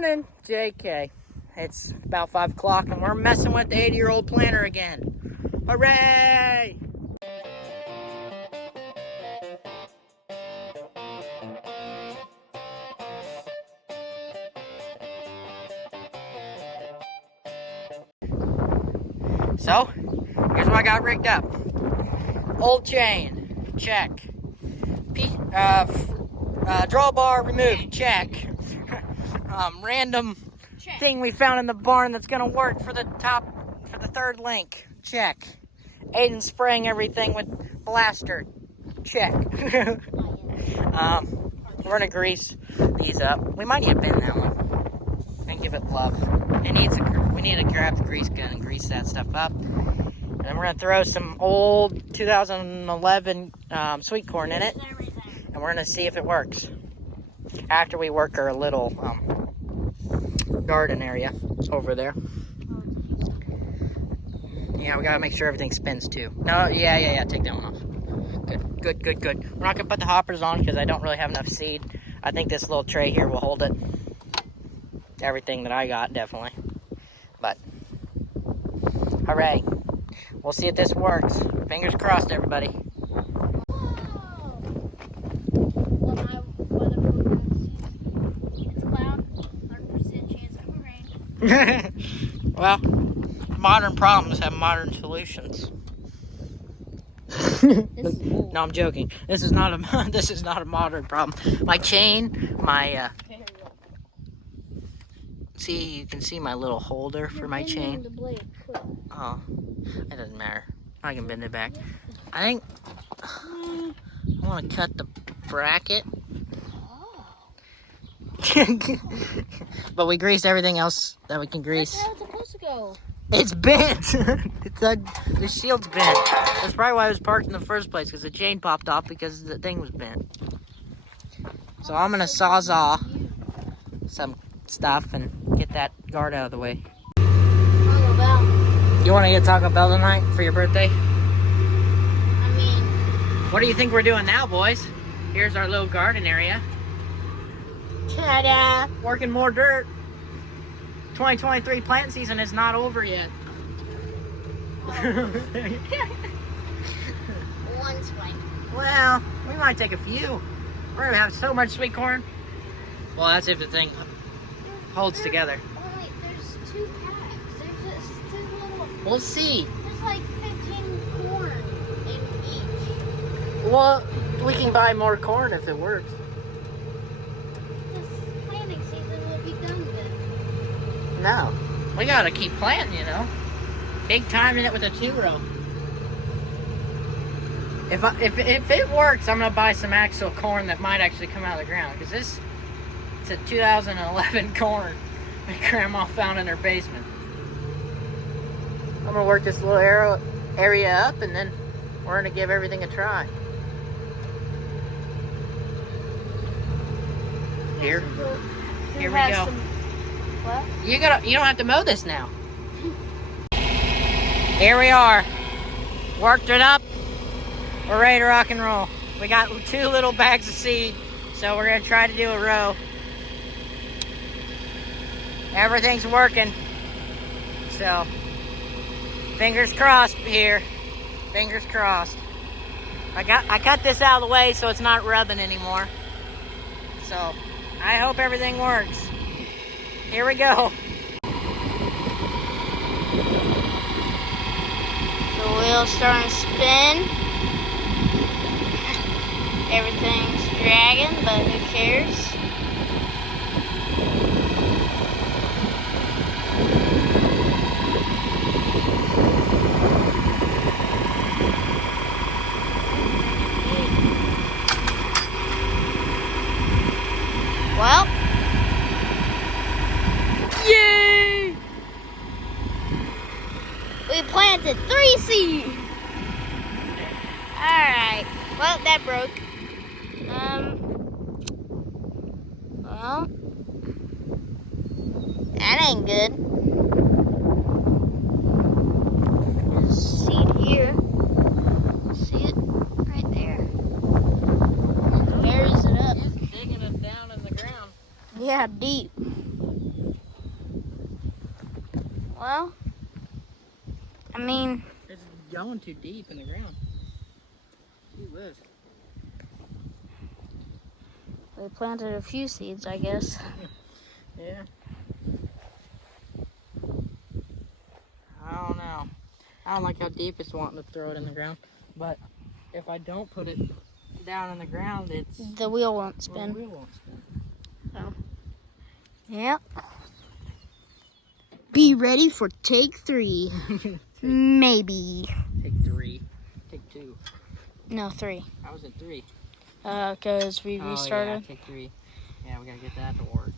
morning, JK. It's about 5 o'clock and we're messing with the 80-year-old planter again. Hooray! So, here's what I got rigged up. Old chain, check. Drawbar removed, check. Random check. Thing we found in the barn that's gonna work for the third link, check. Aiden spraying everything with blaster, check. We're gonna grease these up. We might need to bend that one and give it love. We need to grab the grease gun and grease that stuff up. And then we're gonna throw some old 2011 sweet corn in it, and we're gonna see if it works. After we work our little garden area over there. Yeah, we gotta make sure everything spins too. No, yeah, take that one off. Good. We're not gonna put the hoppers on because I don't really have enough seed. I think this little tray here will hold it. Everything that I got, definitely. But, hooray. We'll see if this works. Fingers crossed, everybody. Well, modern problems have modern solutions. No, I'm joking. This is not a modern problem. My chain, see, you can see my little holder for my chain. Oh, it doesn't matter. I can bend it back. I think I want to cut the bracket. But we greased everything else that we can grease. Where's it supposed to go? It's bent. The shield's bent. That's probably why it was parked in the first place, because the chain popped off because the thing was bent. So I'm gonna sawzall some stuff and get that guard out of the way. Taco Bell. You want to get Taco Bell tonight for your birthday? I mean, what do you think we're doing now, boys? Here's our little garden area. Ta-da! Working more dirt. 2023 plant season is not over yet. one swing. Well, we might take a few. We're gonna have so much sweet corn. Well, that's if the thing holds together. Oh wait, there's 2 packs. There's just 2 little. We'll see. There's like 15 corn in each. Well, we can buy more corn if it works. This planting season will be done then. No, we gotta keep planting, you know. Big time in it with a 2-row. If it works, I'm gonna buy some actual corn that might actually come out of the ground, because it's a 2011 corn that Grandma found in her basement. I'm gonna work this little area up, and then we're gonna give everything a try. Here we go. What? You don't have to mow this now. Here we are. Worked it up. We're ready to rock and roll. We got 2 little bags of seed, so we're gonna try to do a row. Everything's working. So, fingers crossed here. Fingers crossed. I cut this out of the way so it's not rubbing anymore. So, I hope everything works. Here we go. The wheel's starting to spin. Everything's dragging, but who cares? Well. Yay! We planted 3 seeds. Alright. Well, that broke. Well, that ain't good. There's a seed here. See it? Right there. It buries it up. It's digging it down in the ground. Yeah, deep. Well, I mean, It's going too deep in the ground. Gee whiz. we planted a few seeds, I guess. Yeah. I don't know. I don't like how deep it's wanting to throw it in the ground. But if I don't put it down in the ground, The wheel won't the spin. wheel won't spin. So, yep. Be ready for take 3. Maybe. Take 3. Take 2. No, 3. How was it 3? Because we restarted. Oh, yeah, take 3. Yeah, we gotta get that to work.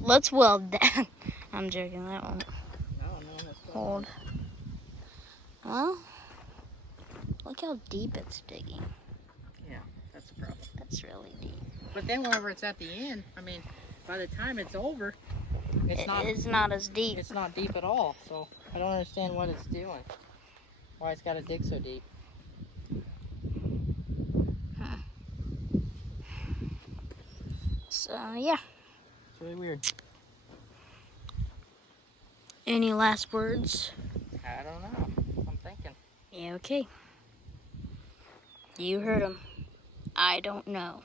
Let's weld that. I'm joking, that won't No, that's good. hold. Well, look how deep it's digging. Yeah, that's the problem. That's really deep. But then whenever it's at the end, I mean, by the time it's over, it's not as deep. It's not deep at all. So I don't understand what it's doing. Why it's got to dig so deep. So, yeah. It's really weird. Any last words? I don't know. I'm thinking. Yeah, okay. You heard him. I don't know.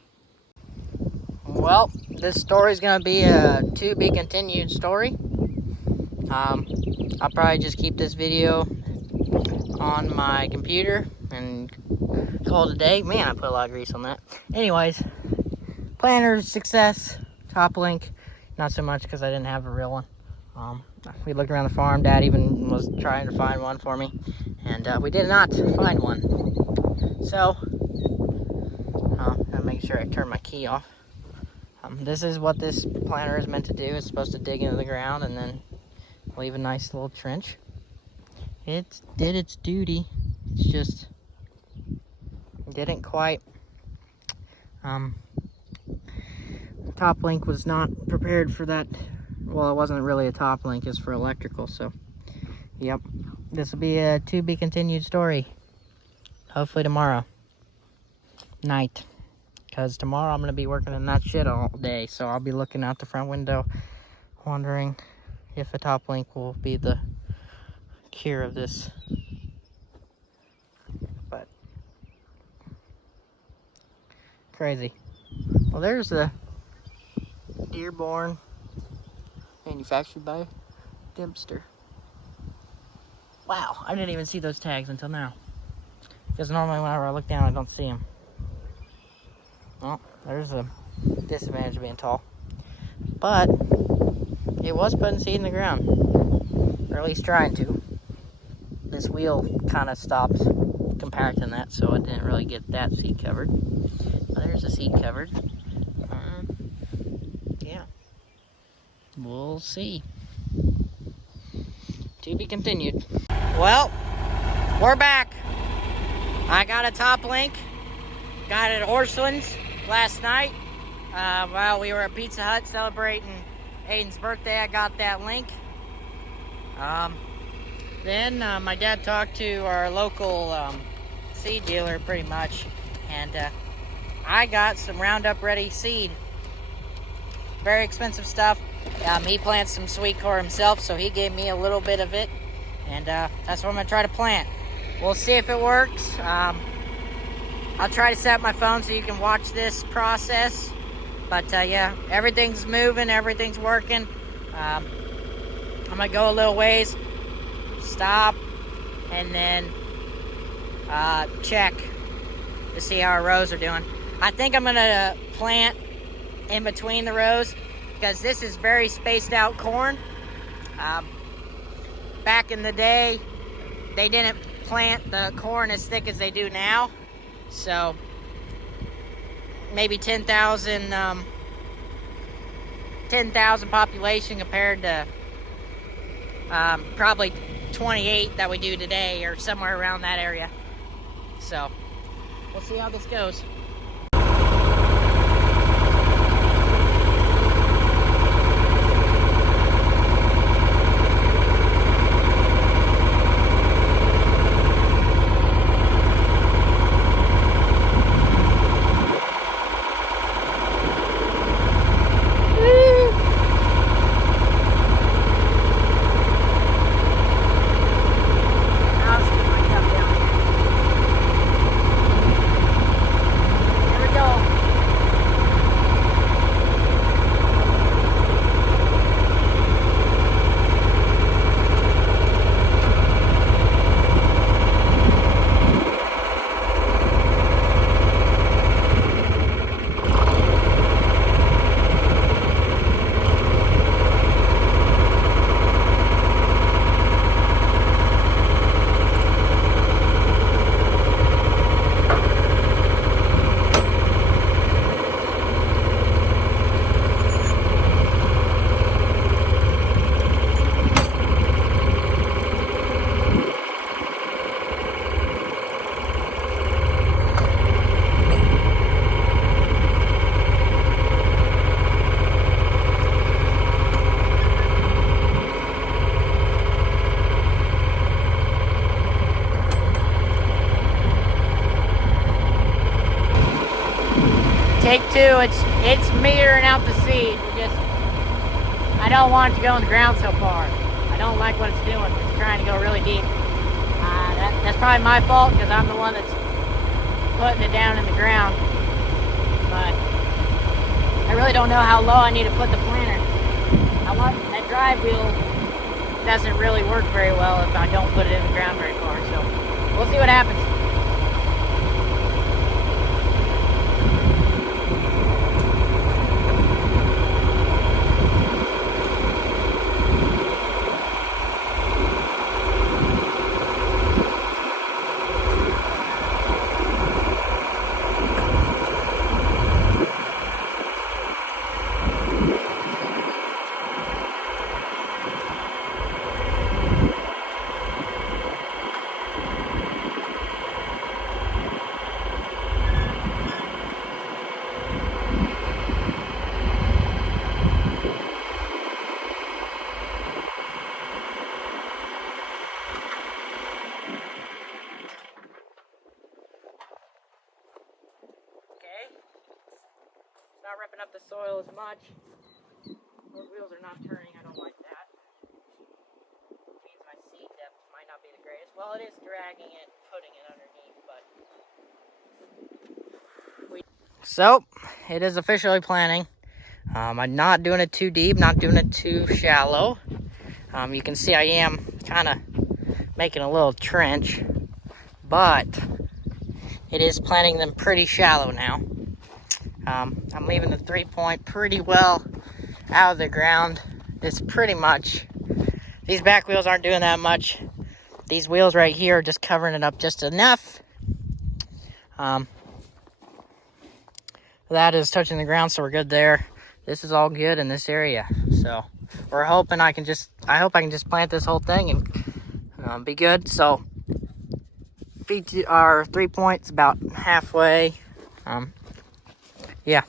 Well, this story is gonna be a to be continued story. I'll probably just keep this video on my computer and call it a day. Man, I put a lot of grease on that. Anyways, planner's success, top link, not so much because I didn't have a real one. We looked around the farm. Dad even was trying to find one for me, and we did not find one. So, I'm making sure I turn my key off. This is what this planter is meant to do. It's supposed to dig into the ground and then leave a nice little trench. It did its duty. It's just didn't quite. Top link was not prepared for that. Well, it wasn't really a top link. It's for electrical. So, yep. This will be a to be continued story. Hopefully tomorrow night. Because tomorrow I'm going to be working in that shit all day. So I'll be looking out the front window wondering if a top link will be the cure of this. But crazy. Well, there's the Dearborn, manufactured by Dempster. Wow, I didn't even see those tags until now. Because normally whenever I look down, I don't see them. Well, there's a disadvantage of being tall. But it was putting seed in the ground. Or at least trying to. This wheel kind of stopped compacting that, so it didn't really get that seed covered. But there's the seed covered. Yeah. We'll see. To be continued. Well, we're back. I got a top link. Got it at Orchlands last night. While we were at Pizza Hut celebrating Aiden's birthday, I got that link. Then my dad talked to our local seed dealer pretty much, and I got some Roundup Ready seed. Very expensive stuff. He plants some sweet corn himself, so he gave me a little bit of it, and that's what I'm gonna try to plant. We'll see if it works. I'll try to set up my phone so you can watch this process. But yeah, everything's moving, everything's working. I'm gonna go a little ways, stop, and then check to see how our rows are doing. I think I'm gonna plant in between the rows because this is very spaced out corn. Back in the day, they didn't plant the corn as thick as they do now. So maybe 10,000 population compared to probably 28 that we do today, or somewhere around that area. So we'll see how this goes. too, it's metering out the seed. I don't want it to go in the ground so far. I don't like what it's doing. It's trying to go really deep. That's probably my fault because I'm the one that's putting it down in the ground. But I really don't know how low I need to put the planter. That drive wheel doesn't really work very well if I don't put it in the ground very far. So we'll see what happens. Not ripping up the soil as much. Those wheels are not turning. I don't like that. Means my seed depth might not be the greatest. Well, it is dragging it, putting it underneath, but so it is officially planting. I'm not doing it too deep, not doing it too shallow. You can see I am kind of making a little trench, but it is planting them pretty shallow now. I'm leaving the 3-point pretty well out of the ground. It's pretty much, these back wheels aren't doing that much. These wheels right here are just covering it up just enough. That is touching the ground, so we're good there. This is all good in this area. So we're hoping I hope I can just plant this whole thing and be good. So our 3 points about halfway. Yeah.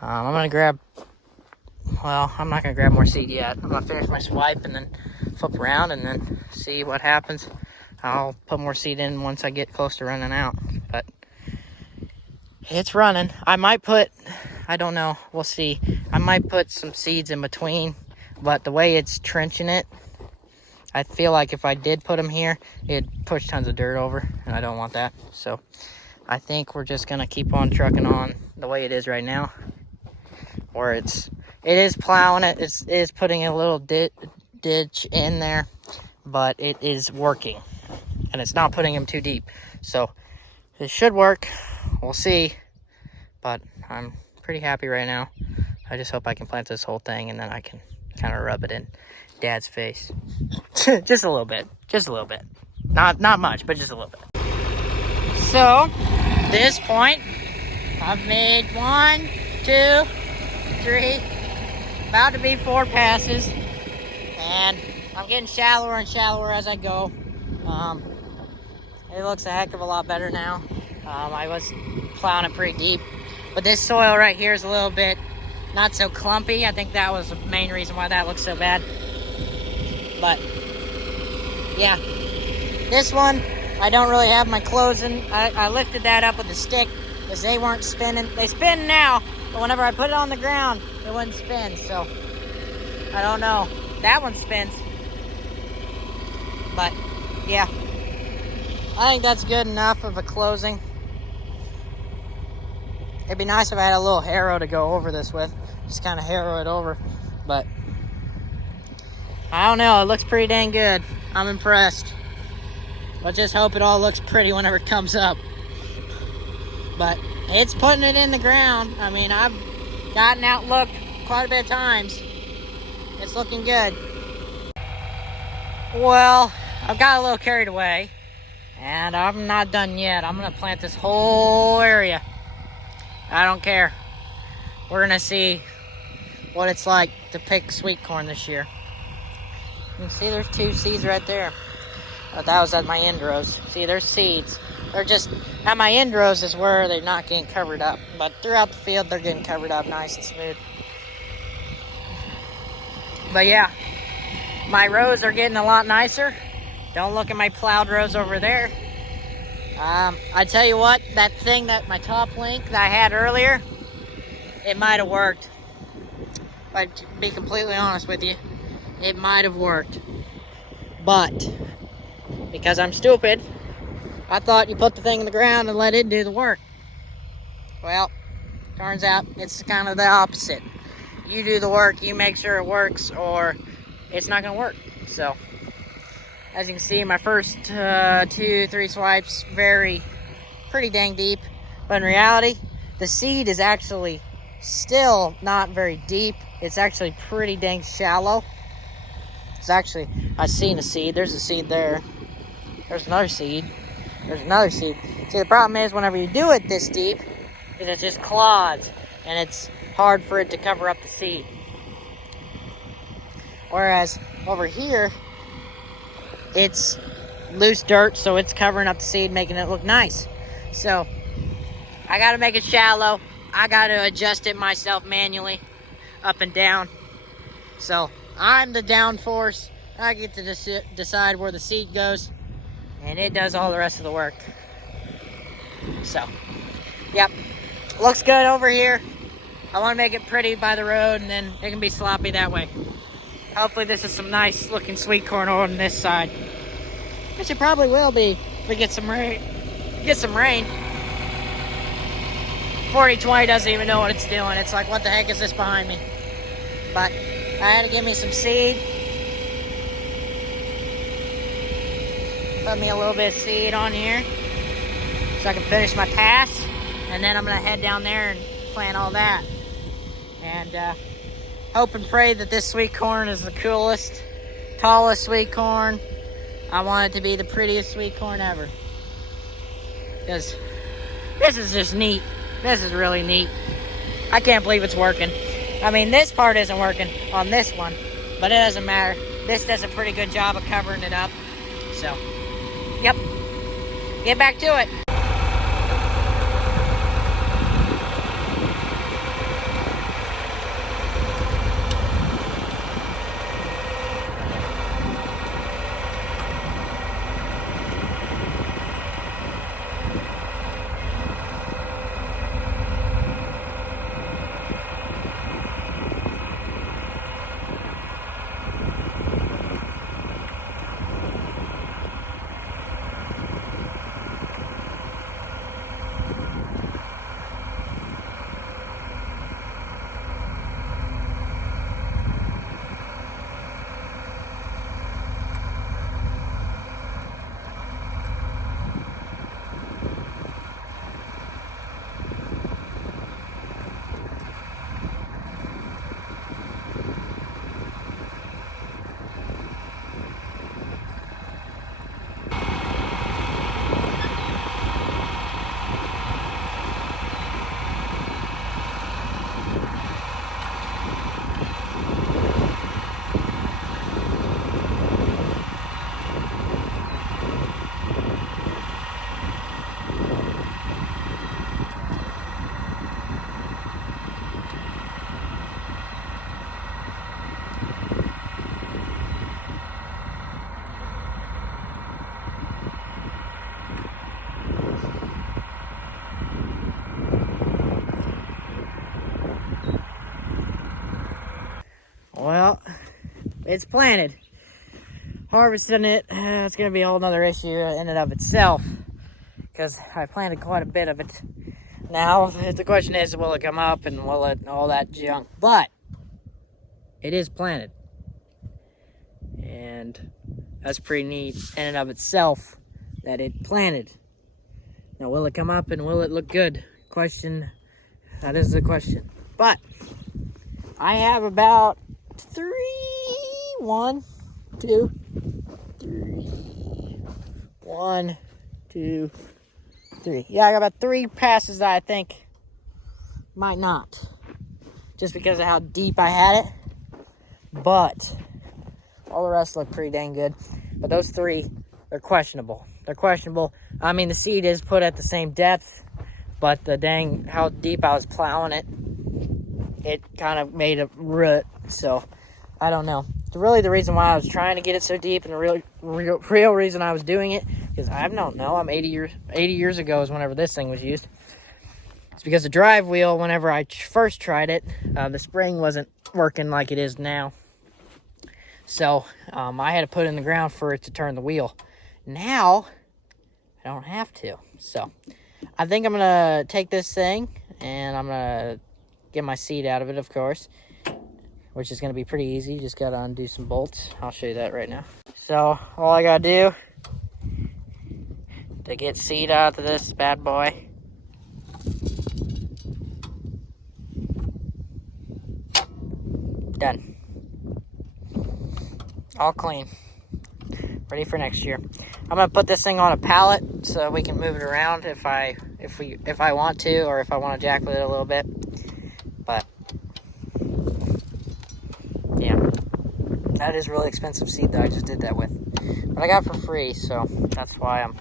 I'm gonna grab, well, I'm not gonna grab more seed yet. I'm gonna finish my swipe and then flip around and then see what happens. I'll put more seed in once I get close to running out, but it's running. I might put, I don't know, we'll see. I might put some seeds in between, but the way it's trenching it, I feel like if I did put them here, it'd push tons of dirt over, and I don't want that. So I think we're just gonna keep on trucking on the way it is right now, or it is plowing it. It is putting a little ditch in there, but it is working, and it's not putting them too deep. So it should work. We'll see, but I'm pretty happy right now. I just hope I can plant this whole thing, and then I can kind of rub it in Dad's face. Just a little bit. Just a little bit. Not much, but just a little bit. So, this point, I've made 1, 2, 3, about to be 4 passes, and I'm getting shallower and shallower as I go. It looks a heck of a lot better now. I was plowing it pretty deep, but this soil right here is a little bit not so clumpy. I think that was the main reason why that looks so bad. But yeah, this one, I don't really have my closing. I lifted that up with a stick because they weren't spinning. They spin now, but whenever I put it on the ground, it wouldn't spin. So I don't know. That one spins. But yeah, I think that's good enough of a closing. It'd be nice if I had a little harrow to go over this with. Just kind of harrow it over. But I don't know. It looks pretty dang good. I'm impressed. But just hope it all looks pretty whenever it comes up. But it's putting it in the ground. I mean, I've gotten out looked quite a bit of times. It's looking good. Well, I've got a little carried away. And I'm not done yet. I'm going to plant this whole area. I don't care. We're going to see what it's like to pick sweet corn this year. You can see there's 2 seeds right there. That was at my end rows. See, there's seeds. They're just, at my end rows is where they're not getting covered up. But throughout the field, they're getting covered up nice and smooth. But yeah, my rows are getting a lot nicer. Don't look at my plowed rows over there. I tell you what, that thing that my top link that I had earlier, it might have worked. But to be completely honest with you, it might have worked. But because I'm stupid, I thought you put the thing in the ground and let it do the work. Well, turns out it's kind of the opposite. You do the work, you make sure it works, or it's not going to work. So, as you can see, my first 2-3 swipes pretty dang deep. But in reality, the seed is actually still not very deep. It's actually pretty dang shallow. It's actually, I've seen a seed. There's a seed there. There's another seed. There's another seed. See, the problem is whenever you do it this deep, is it just clods, and it's hard for it to cover up the seed. Whereas over here, it's loose dirt, so it's covering up the seed, making it look nice. So I gotta make it shallow. I gotta adjust it myself manually, up and down. So I'm the downforce. I get to decide where the seed goes, and it does all the rest of the work. So, yep, looks good over here. I want to make it pretty by the road, and then it can be sloppy that way. Hopefully this is some nice looking sweet corn on this side, which it probably will be if we get some rain. 4020 doesn't even know what it's doing. It's like, what the heck is this behind me? But I had to give me some seed. Put me a little bit of seed on here so I can finish my pass, and then I'm gonna head down there and plant all that. And hope and pray that this sweet corn is the coolest, tallest sweet corn. I want it to be the prettiest sweet corn ever, because this is just neat. This is really neat. I can't believe it's working. I mean, this part isn't working on this one, but it doesn't matter. This does a pretty good job of covering it up. So, yep. Get back to it. Well, it's planted. Harvesting it, it's going to be a whole nother issue in and of itself, because I planted quite a bit of it. Now, the question is, will it come up and will it, all that junk? But it is planted, and that's pretty neat in and of itself that it planted. Now, will it come up and will it look good? That is the question. But I have about 1, 2, 3. Yeah, I got about 3 passes that I think might not, just because of how deep I had it. But all the rest look pretty dang good. But those 3, they're questionable. I mean, the seed is put at the same depth, but how deep I was plowing it, it kind of made a root. So I don't know. Really, the reason why I was trying to get it so deep, and the real reason I was doing it, because I don't know, I'm 80 years ago is whenever this thing was used. It's because the drive wheel, whenever I first tried it, the spring wasn't working like it is now. So I had to put it in the ground for it to turn the wheel. Now, I don't have to. So I think I'm going to take this thing and I'm going to get my seat out of it, of course, which is going to be pretty easy. Just got to undo some bolts. I'll show you that right now. So all I got to do to get seat out of this bad boy, done. All clean. Ready for next year. I'm gonna put this thing on a pallet so we can move it around if I want to, or if I want to jack with it a little bit. But yeah, that is really expensive seed that I just did that with, but I got it for free, so that's why I'm.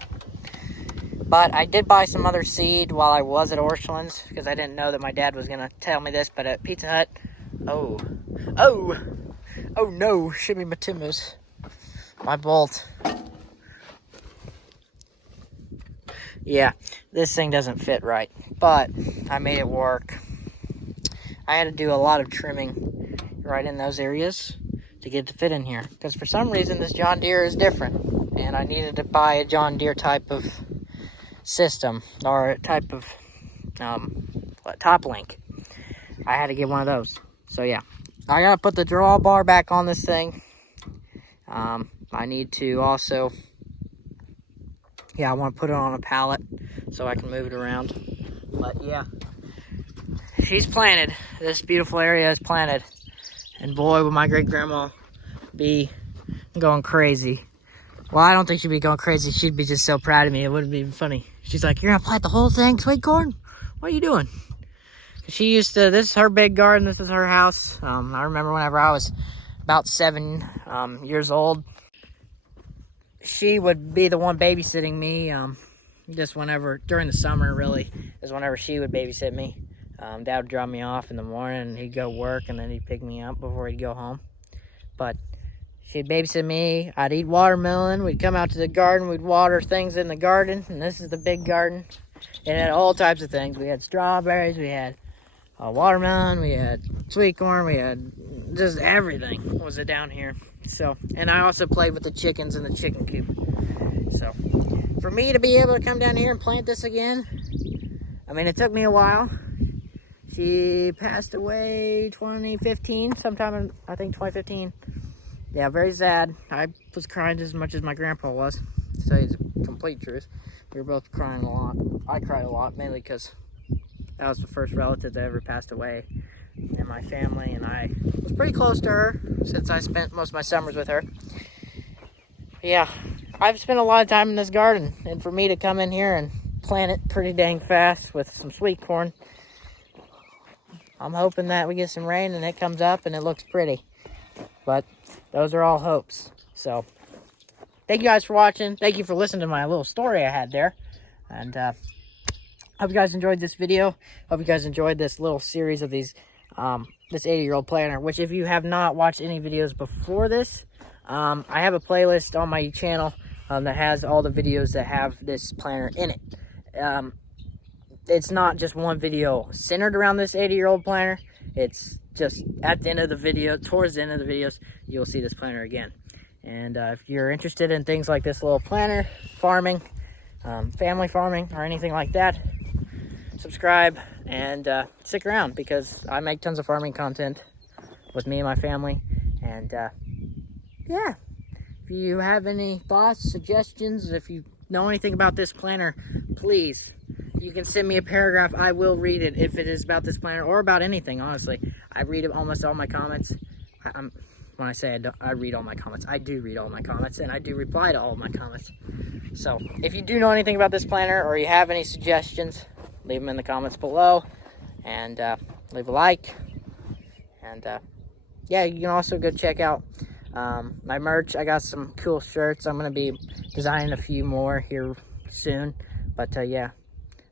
But I did buy some other seed while I was at Orchlands, because I didn't know that my dad was gonna tell me this. But at Pizza Hut, oh no, shimmy my timbers, my bolt. Yeah, this thing doesn't fit right, but I made it work. I had to do a lot of trimming right in those areas to get it to fit in here, because for some reason this John Deere is different, and I needed to buy a John Deere type of system, or a type of top link. I had to get one of those. So yeah, I gotta put the drawbar back on this thing. I need to also, I want to put it on a pallet so I can move it around. But yeah, she's planted. This beautiful area is planted. And boy, would my great grandma be going crazy. Well, I don't think she'd be going crazy. She'd be just so proud of me. It wouldn't be even funny. She's like, "You're gonna plant the whole thing, sweet corn? What are you doing?" She used to, this is her big garden. This is her house. I remember whenever I was about 7 years old, she would be the one babysitting me. Just whenever, during the summer really, is whenever she would babysit me. Dad would drop me off in the morning and he'd go work, and then he'd pick me up before he'd go home. But she'd babysit me. I'd eat watermelon. We'd come out to the garden. We'd water things in the garden. And this is the big garden. It had all types of things. We had strawberries. We had watermelon. We had sweet corn. We had just everything was it down here. So, and I also played with the chickens in the chicken coop. So, for me to be able to come down here and plant this again, I mean, it took me a while. She passed away 2015, sometime in, I think, 2015. Yeah, very sad. I was crying just as much as my grandpa was, to tell you the complete truth. We were both crying a lot. I cried a lot, mainly because that was the first relative that ever passed away in my family, and I was pretty close to her since I spent most of my summers with her. Yeah, I've spent a lot of time in this garden, and for me to come in here and plant it pretty dang fast with some sweet corn, I'm hoping that we get some rain and it comes up and it looks pretty. But those are all hopes. So, thank you guys for watching. Thank you for listening to my little story I had there. And hope you guys enjoyed this video. Hope you guys enjoyed this little series of these, this 80-year-old planter. Which, if you have not watched any videos before this, I have a playlist on my channel that has all the videos that have this planter in it. It's not just one video centered around this 80-year-old planter. It's just at the end of the video, towards the end of the videos, you'll see this planter again. And if you're interested in things like this little planter, farming, family farming, or anything like that, subscribe and stick around, because I make tons of farming content with me and my family. And yeah, if you have any thoughts, suggestions, if you know anything about this planter, please, you can send me a paragraph. I will read it if it is about this planter or about anything, honestly. I read almost all my comments. When I say I read all my comments, I do read all my comments, and I do reply to all my comments. So, if you do know anything about this planter, or you have any suggestions, leave them in the comments below, and leave a like. And yeah, you can also go check out my merch. I got some cool shirts. I'm going to be designing a few more here soon. But yeah,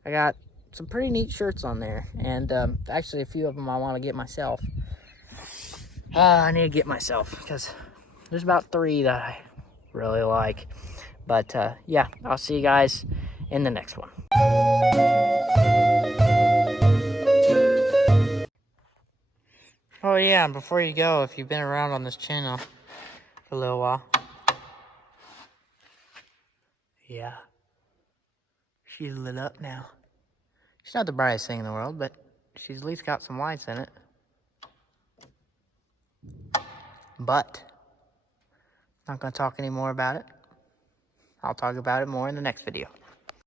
I got some pretty neat shirts on there. And actually a few of them I want to get myself. I need to get myself, because there's about 3 that I really like. But yeah, I'll see you guys in the next one. yeah, before you go, if you've been around on this channel for a little while. Yeah. She's lit up now. She's not the brightest thing in the world, but she's at least got some lights in it. But, not going to talk any more about it. I'll talk about it more in the next video.